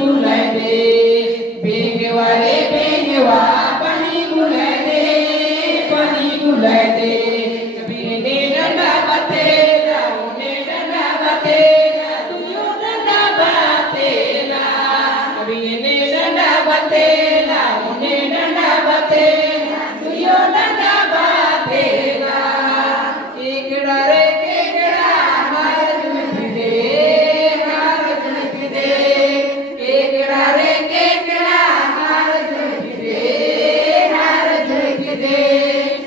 बुलाए दे बेंगवा रे बेंगवा पानी बुलाए दे कभी ने डंडा बाते ना उन्हें डंडा बाते ना तुझो डंडा बाते ना कभी ने डंडा बाते ना उन्हें डंडा बाते ना तुझो डंडा बाते ना केकड़ा रे केकड़ा हार जुट दे केकड़ा रे केकड़ा हार जुट दे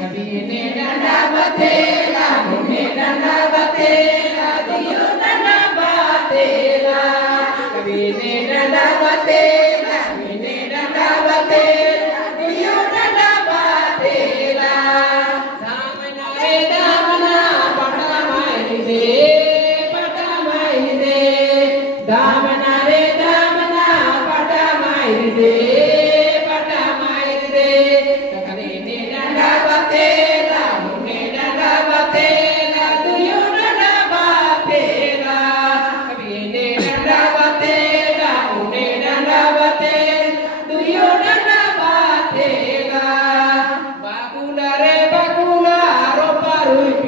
कभी ने डंडा बतेला मुझे डंडा बतेला दियो डंडा बतेला कभी ने डंडा बतेला मुझे डंडा बतेला दियो डंडा बतेला दामना रे दामना पटा माई दे दामना रे दामना पटा माई दे कभी ने डंडा बतेला मुझे डंडा बतेला तुझो डंडा बतेला कभी ने डंडा बतेला मुझे डंडा बतेला तुझो डंडा बतेला बाबूला रे बाबूला रो पारुई